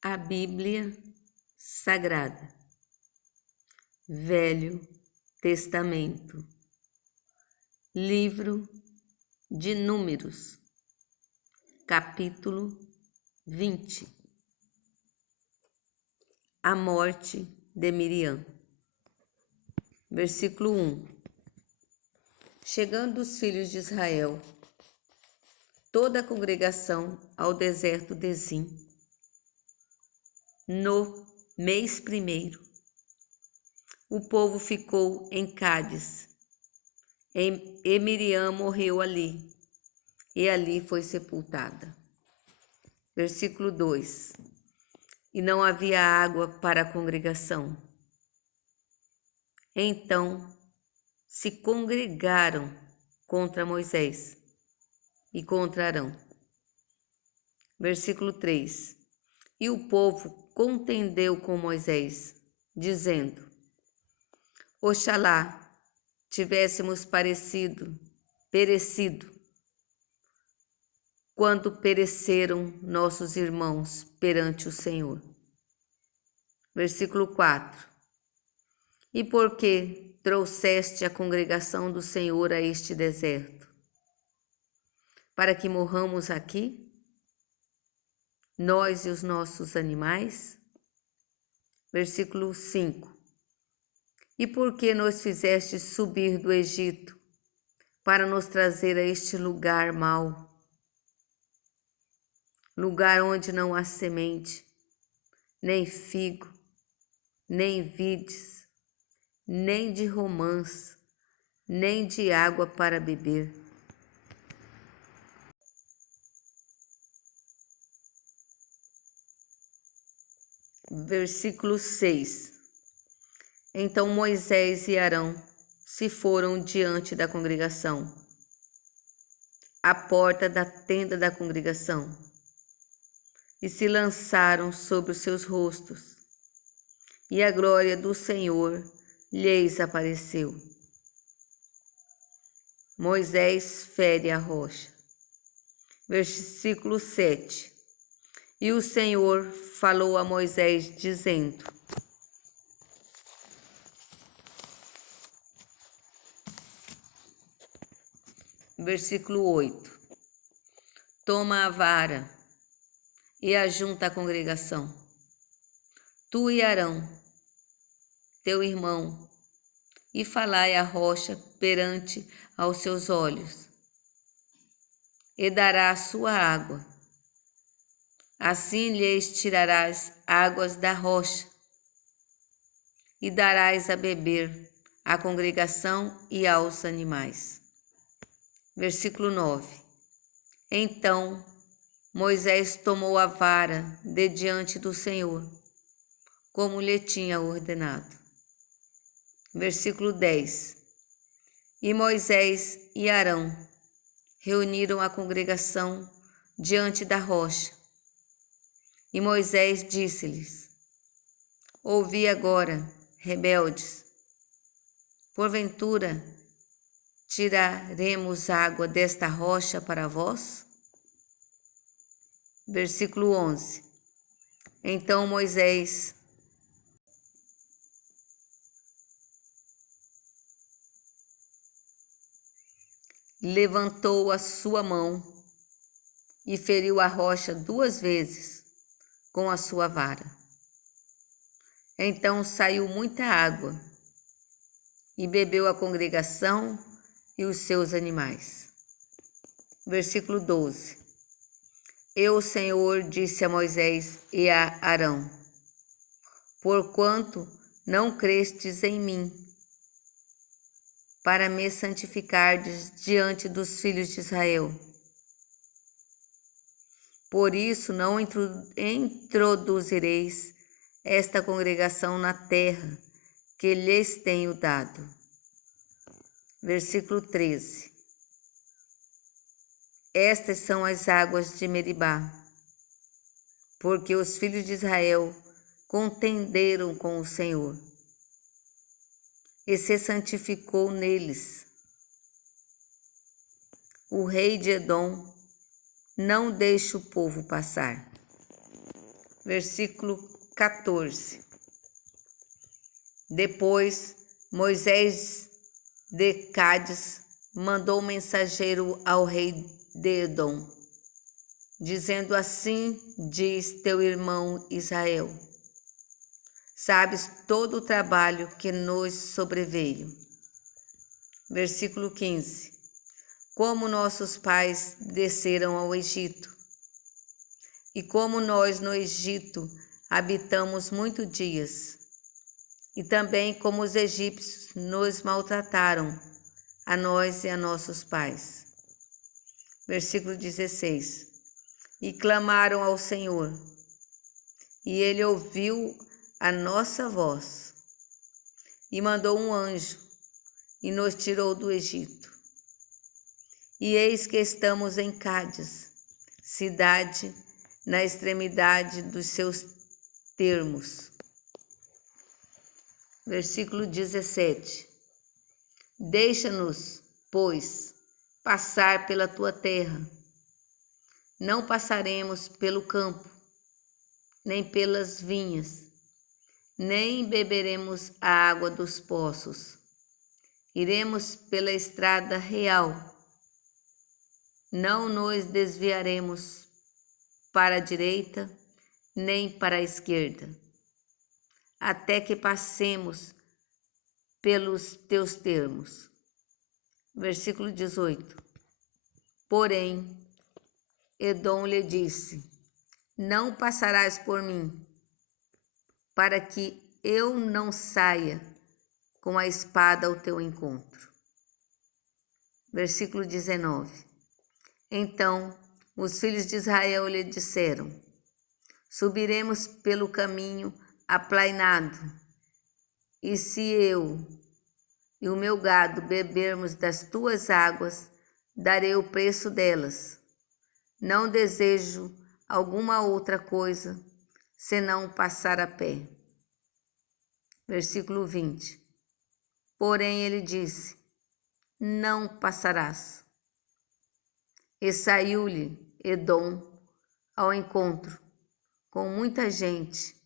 A Bíblia Sagrada, Velho Testamento, Livro de Números, capítulo 20. A morte de Miriam. Versículo 1. Chegando os filhos de Israel, toda a congregação ao deserto de Zim, no mês primeiro, o povo ficou em Cádiz, e Miriam morreu ali, e ali foi sepultada. Versículo 2. E não havia água para a congregação. Então se congregaram contra Moisés e contra Arão. Versículo 3. E o povo contendeu com Moisés, dizendo: Oxalá tivéssemos perecido, quando pereceram nossos irmãos perante o Senhor. Versículo 4. E por que trouxeste a congregação do Senhor a este deserto? Para que morramos aqui, nós e os nossos animais? Versículo 5. E por que nos fizeste subir do Egito, para nos trazer a este lugar mau? Lugar onde não há semente, nem figo, nem vides, nem de romãs, nem de água para beber. Versículo 6. Então Moisés e Arão se foram diante da congregação, à porta da tenda da congregação, e se lançaram sobre os seus rostos, e a glória do Senhor lhes apareceu. Moisés fere a rocha. Versículo 7. E o Senhor falou a Moisés, dizendo: Versículo 8. Toma a vara e ajunta a congregação, tu e Arão, teu irmão, e falai a rocha perante aos seus olhos, e dará a sua água. Assim lhes tirarás águas da rocha, e darás a beber à congregação e aos animais. Versículo 9. Então Moisés tomou a vara de diante do Senhor, como lhe tinha ordenado. Versículo 10. E Moisés e Arão reuniram a congregação diante da rocha. E Moisés disse-lhes: Ouvi agora, rebeldes, porventura tiraremos água desta rocha para vós? Versículo 11. Então Moisés levantou a sua mão e feriu a rocha 2 vezes com a sua vara. Então saiu muita água, e bebeu a congregação e os seus animais. Versículo 12. E o Senhor disse a Moisés e a Arão: Porquanto não crestes em mim, para me santificardes diante dos filhos de Israel, por isso não introduzireis esta congregação na terra que lhes tenho dado. Versículo 13. Estas são as águas de Meribá, porque os filhos de Israel contenderam com o Senhor, e se santificou neles. O rei de Edom não deixa o povo passar. Versículo 14. Depois, Moisés de Cádiz mandou um mensageiro ao rei de Edom, dizendo: assim diz teu irmão Israel: sabes todo o trabalho que nos sobreveio. Versículo 15. Como nossos pais desceram ao Egito, e como nós no Egito habitamos muitos dias, e também como os egípcios nos maltrataram, a nós e a nossos pais. Versículo 16. E clamaram ao Senhor, e ele ouviu a nossa voz, e mandou um anjo, e nos tirou do Egito. E eis que estamos em Cádiz, cidade na extremidade dos seus termos. Versículo 17. Deixa-nos, pois, passar pela tua terra. Não passaremos pelo campo, nem pelas vinhas, nem beberemos a água dos poços. Iremos pela estrada real. Não nos desviaremos para a direita, nem para a esquerda, até que passemos pelos teus termos. Versículo 18. Porém, Edom lhe disse: não passarás por mim, para que eu não saia com a espada ao teu encontro. Versículo 19. Então os filhos de Israel lhe disseram: subiremos pelo caminho aplainado, e se eu e o meu gado bebermos das tuas águas, darei o preço delas. Não desejo alguma outra coisa, senão passar a pé. Versículo 20. Porém ele disse: não passarás. E saiu-lhe Edom ao encontro, com muita gente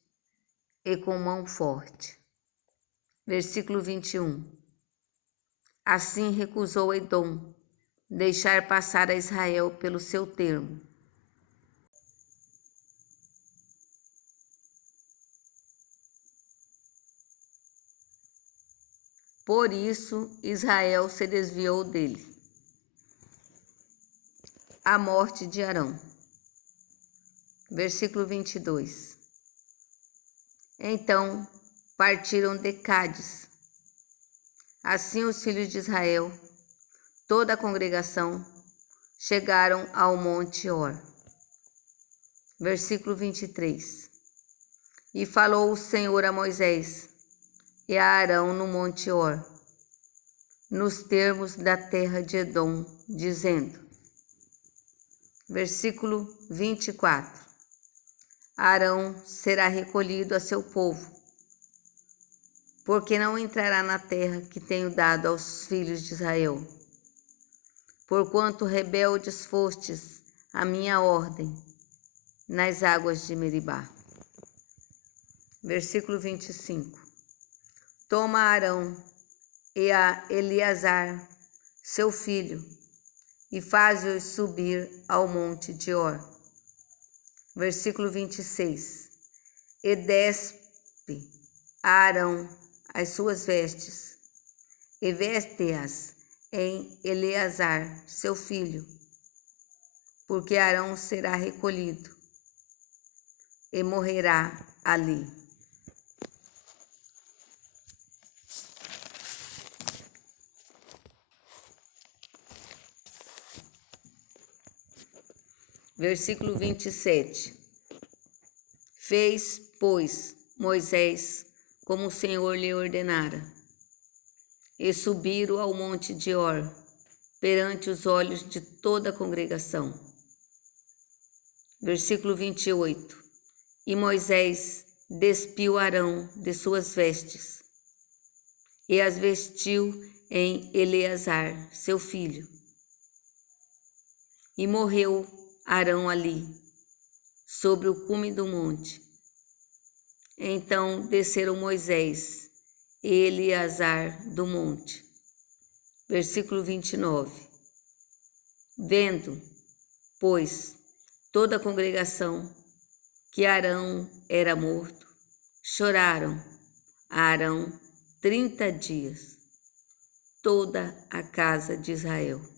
e com mão forte. Versículo 21. Assim recusou Edom deixar passar a Israel pelo seu termo. Por isso Israel se desviou dele. A morte de Arão. Versículo 22. Então partiram de Cádiz. Assim os filhos de Israel, toda a congregação, chegaram ao monte Hor. Versículo 23. E falou o Senhor a Moisés e a Arão no monte Hor, nos termos da terra de Edom, dizendo. Versículo 24. Arão será recolhido a seu povo, porque não entrará na terra que tenho dado aos filhos de Israel, porquanto rebeldes fostes a minha ordem nas águas de Meribá. Versículo 25. Toma Arão e a Eleazar, seu filho, e faz-os subir ao monte de Hor. Versículo 26. E despe a Arão as suas vestes, e veste-as em Eleazar, seu filho, porque Arão será recolhido e morrerá ali. Versículo 27. Fez, pois, Moisés como o Senhor lhe ordenara, e subiram ao monte de Hor, perante os olhos de toda a congregação. Versículo 28. E Moisés despiu Arão de suas vestes, e as vestiu em Eleazar, seu filho. E morreu Arão ali, sobre o cume do monte, Então desceram Moisés e Eleazar do monte. Versículo 29. Vendo, pois, toda a congregação que Arão era morto, choraram a Arão 30 dias, toda a casa de Israel.